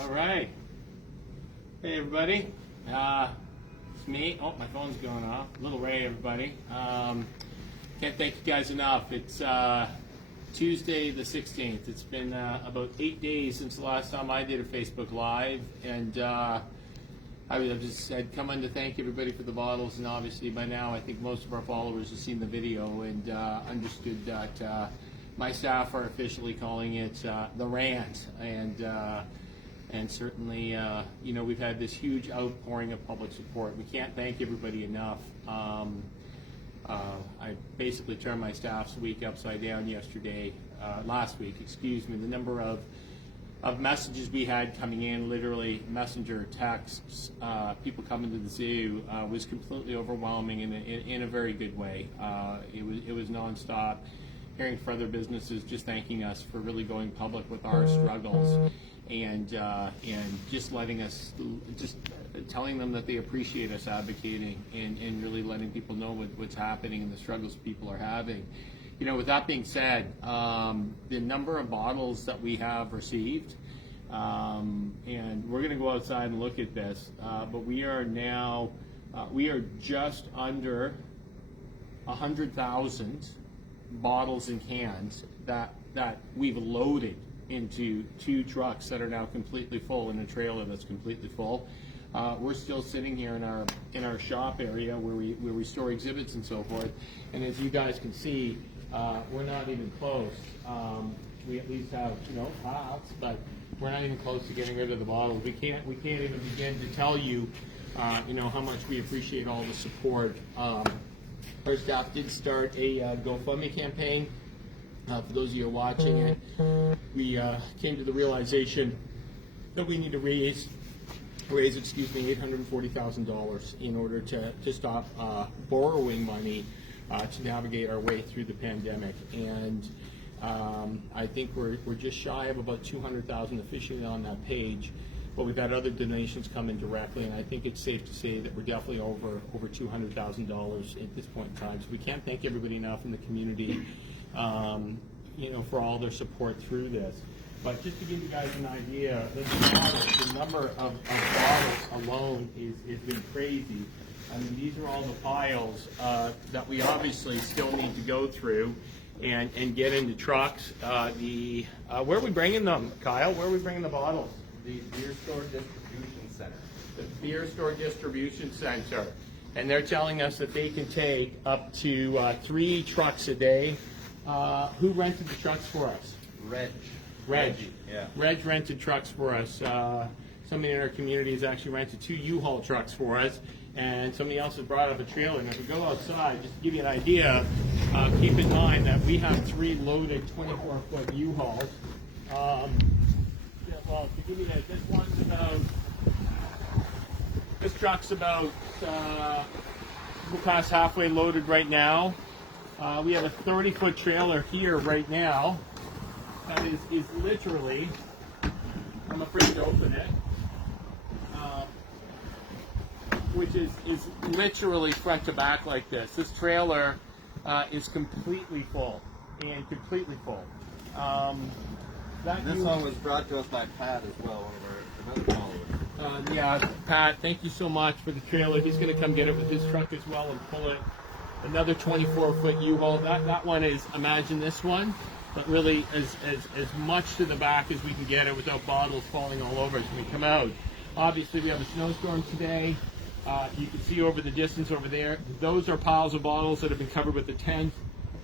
All right. Hey, everybody. It's me. Oh, my phone's going off. Little Ray, everybody. Can't thank you guys enough. It's Tuesday the 16th. It's been about 8 days since the last time I did a Facebook Live, and I'd come in to thank everybody for the bottles, and obviously by now I think most of our followers have seen the video and understood that my staff are officially calling it the rant, and certainly we've had this huge outpouring of public support. We can't thank everybody enough. I basically turned my staff's week upside down last week, excuse me. The number of messages we had coming in, literally messenger texts, people coming to the zoo, was completely overwhelming in a very good way. It was nonstop. Hearing from other businesses just thanking us for really going public with our struggles, and just letting us, just telling them that they appreciate us advocating and really letting people know what's happening and the struggles people are having. You know, with that being said, the number of bottles that we have received, and we're going to go outside and look at this, but we are now, we are just under 100,000 bottles and cans that we've loaded into 2 trucks that are now completely full, in a trailer that's completely full. We're still sitting here in our shop area where we store exhibits and so forth, and as you guys can see, we're not even close. We at least have halves, but we're not even close to getting rid of the bottles. We can't even begin to tell you how much we appreciate all the support. Our staff did start a GoFundMe campaign. For those of you watching it, we came to the realization that we need to raise $840,000 in order to stop borrowing money to navigate our way through the pandemic. And I think we're just shy of about 200,000 officially on that page. But we've had other donations come in directly, and I think it's safe to say that we're definitely over $200,000 at this point in time. So we can't thank everybody enough in the community, for all their support through this. But just to give you guys an idea, the number of bottles alone has been crazy. I mean, these are all the piles that we obviously still need to go through and get into trucks. Where are we bringing them, Kyle? Where are we bringing the bottles? The Beer Store Distribution Center. The Beer Store Distribution Center. And they're telling us that they can take up to 3 trucks a day. Who rented the trucks for us? Reg. Yeah. Reg rented trucks for us. Somebody in our community has actually rented 2 U-Haul trucks for us, and somebody else has brought up a trailer. And if we go outside, just to give you an idea, keep in mind that we have 3 loaded 24-foot U-Hauls. Well, to give you that, this truck's about we're past halfway loaded right now. We have a 30-foot trailer here right now that is literally, I'm afraid to open it, which is literally front to back like this. This trailer is completely full, This one was brought to us by Pat as well, one of our another followers. Pat, thank you so much for the trailer. He's going to come get it with his truck as well and pull it. Another 24-foot U-Haul. That one is, imagine this one, but really as much to the back as we can get it without bottles falling all over us when we come out. Obviously, we have a snowstorm today. You can see over the distance over there. Those are piles of bottles that have been covered with the tent.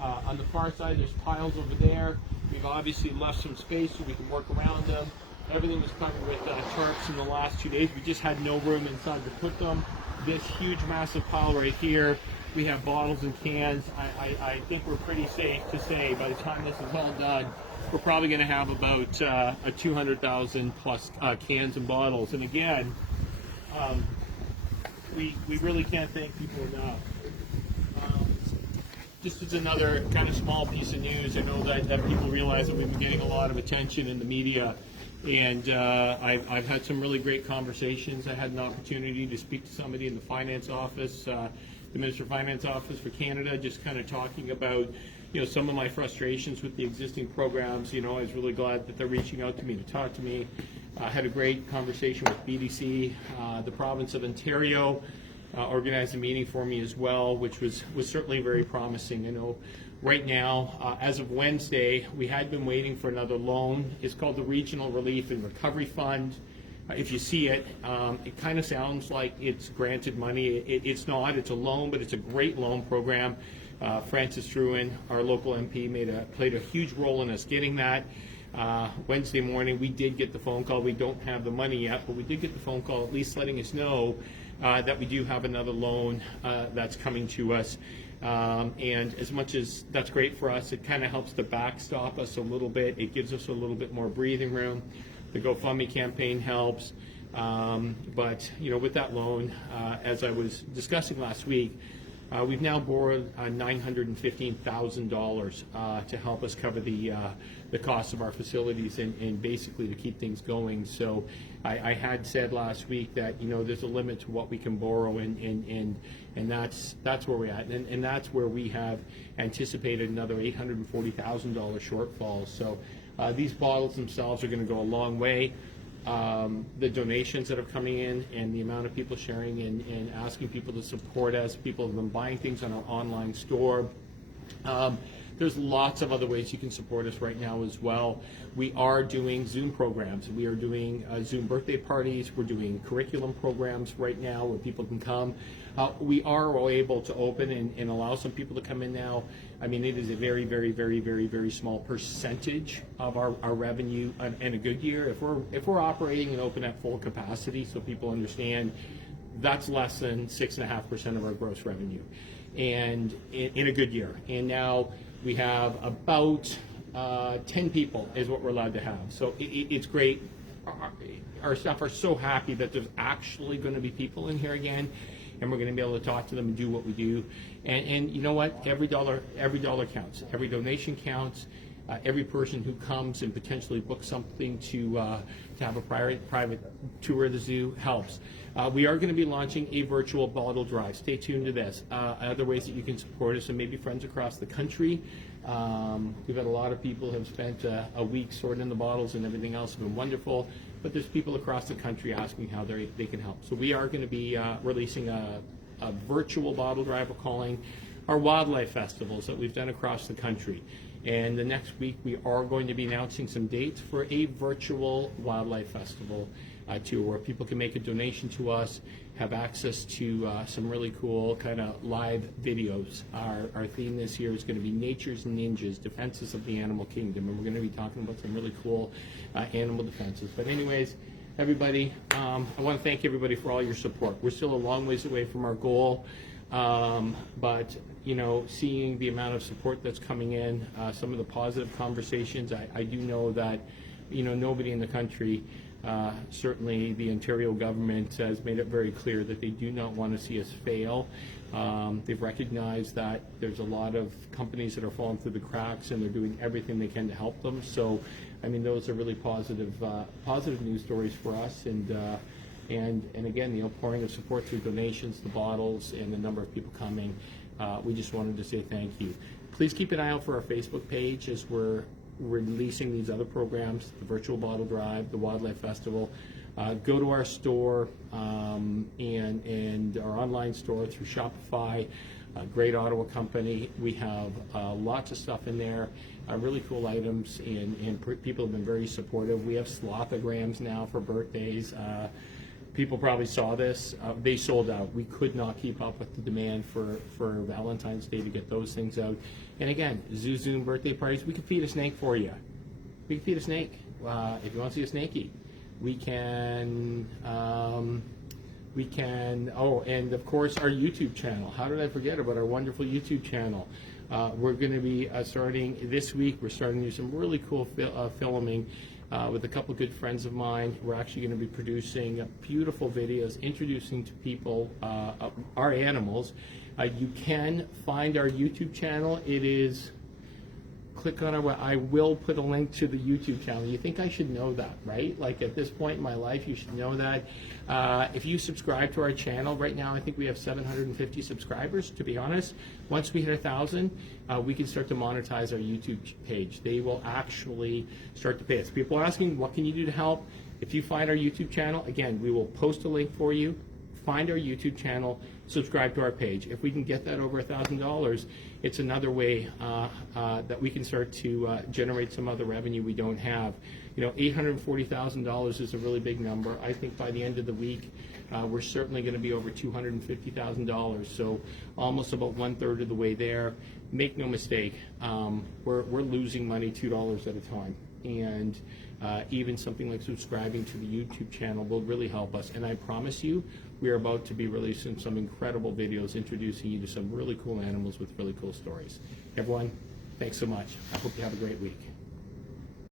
On the far side, there's piles over there. We've obviously left some space so we can work around them. Everything was covered with tarps in the last 2 days. We just had no room inside to put them. This huge, massive pile right here, we have bottles and cans. I think we're pretty safe to say by the time this is all done, we're probably going to have about a 200,000 plus cans and bottles. And again, we really can't thank people enough. This is another kind of small piece of news. I know that people realize that we've been getting a lot of attention in the media, and I've had some really great conversations. I had an opportunity to speak to somebody in the finance office, the Minister of Finance office for Canada, just kind of talking about some of my frustrations with the existing programs. I was really glad that they're reaching out to me to talk to me. Had a great conversation with BDC. The province of Ontario organized a meeting for me as well, which was certainly very promising. You know, right now, as of Wednesday, we had been waiting for another loan. It's called the Regional Relief and Recovery Fund. If you see it, it kind of sounds like it's granted money. It's not. It's a loan, but it's a great loan program. Francis Drouin, our local MP, played a huge role in us getting that. Wednesday morning, we did get the phone call. We don't have the money yet, but we did get the phone call, at least letting us know that we do have another loan that's coming to us. And as much as that's great for us, it kind of helps to backstop us a little bit. It gives us a little bit more breathing room. The GoFundMe campaign helps. But, you know, with that loan, as I was discussing last week, we've now borrowed $915,000 to help us cover the cost of our facilities and basically to keep things going. So I had said last week that, you know, there's a limit to what we can borrow, and that's where we're at, and that's where we have anticipated another $840,000 shortfall. So these bottles themselves are going to go a long way. The donations that are coming in and the amount of people sharing and asking people to support us. People have been buying things on our online store. There's lots of other ways you can support us right now as well. We are doing Zoom programs. We are doing Zoom birthday parties. We're doing curriculum programs right now where people can come. We are able to open and allow some people to come in now. I mean, it is a very, very, very, very, very small percentage of our revenue in a good year. If we're operating and open at full capacity, so people understand, that's less than 6.5% of our gross revenue, and in a good year. And now we have about 10 people is what we're allowed to have. So it's great. Our staff are so happy that there's actually going to be people in here again, and we're going to be able to talk to them and do what we do. And you know what? Every dollar counts. Every donation counts. Every person who comes and potentially books something to have a private tour of the zoo helps. We are going to be launching a virtual bottle drive. Stay tuned to this. Other ways that you can support us, and maybe friends across the country. We've had a lot of people who have spent a week sorting the bottles and everything else. It's been wonderful. But there's people across the country asking how they can help. So we are going to be releasing a virtual bottle drive. We're calling our wildlife festivals that we've done across the country. And the next week, we are going to be announcing some dates for a virtual wildlife festival tour where people can make a donation to us, have access to some really cool kind of live videos. Our theme this year is going to be Nature's Ninjas, Defenses of the Animal Kingdom, and we're going to be talking about some really cool animal defenses. But anyways, everybody, I want to thank everybody for all your support. We're still a long ways away from our goal. But, you know, seeing the amount of support that's coming in, some of the positive conversations, I do know that, you know, nobody in the country, certainly the Ontario government, has made it very clear that they do not want to see us fail. They've recognized that there's a lot of companies that are falling through the cracks, and they're doing everything they can to help them. So, I mean, those are really positive news stories for us. And again, the outpouring of support through donations, the bottles, and the number of people coming, we just wanted to say thank you. Please keep an eye out for our Facebook page as we're releasing these other programs, the virtual bottle drive, the wildlife festival. Go to our store and our online store through Shopify, a great Ottawa company. We have lots of stuff in there, really cool items, and people have been very supportive. We have slothograms now for birthdays. People probably saw this. They sold out. We could not keep up with the demand for Valentine's Day to get those things out. And again, Zoom birthday parties, we can feed a snake for you. We can feed a snake. If you want to see a snakey, we can, oh, and of course our YouTube channel. How did I forget about our wonderful YouTube channel? We're going to be starting this week. We're starting to do some really cool filming with a couple good friends of mine. We're actually going to be producing beautiful videos introducing to people our animals. You can find our YouTube channel. It is, click on our, I will put a link to the YouTube channel. You think I should know that, right? Like at this point in my life, you should know that. If you subscribe to our channel, right now I think we have 750 subscribers, to be honest. Once we hit 1,000, we can start to monetize our YouTube page. They will actually start to pay us. People are asking, what can you do to help? If you find our YouTube channel, again, we will post a link for you. Find our YouTube channel, subscribe to our page. If we can get that over $1,000, it's another way that we can start to generate some other revenue we don't have. You know, $840,000 is a really big number. I think by the end of the week, we're certainly going to be over $250,000. So almost about 1/3 of the way there. Make no mistake, we're losing money $2 at a time. And even something like subscribing to the YouTube channel will really help us. And I promise you, we are about to be releasing some incredible videos introducing you to some really cool animals with really cool stories. Everyone, thanks so much. I hope you have a great week.